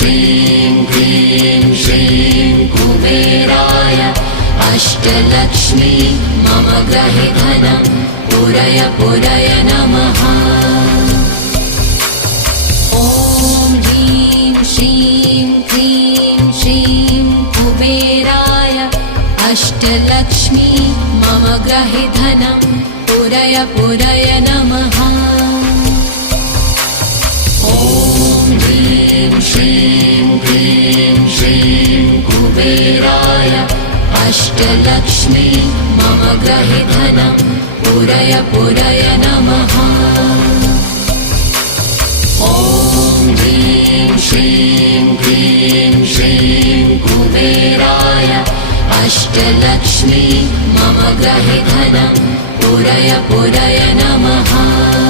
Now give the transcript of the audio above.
श्रीं क्लीं श्रीं कुबेराय अष्टलक्ष्मी मम गृहे धनं पूरय पूरय नमः। ॐ ह्रीं श्रीं क्लीं श्रीं कुबेराय अष्टलक्ष्मी मम गृहे धनं पूरय पूरय नमः। ॐ ह्रीं श्रीं क्लीं श्रीं कुबेराय अष्टलक्ष्मी मम गृहे धनं पूरय पूरय नमः। ॐ ह्रीं श्रीं क्लीं श्रीं कुबेराय अष्टलक्ष्मी मम गृहे धनं पूरय पूरय नमः।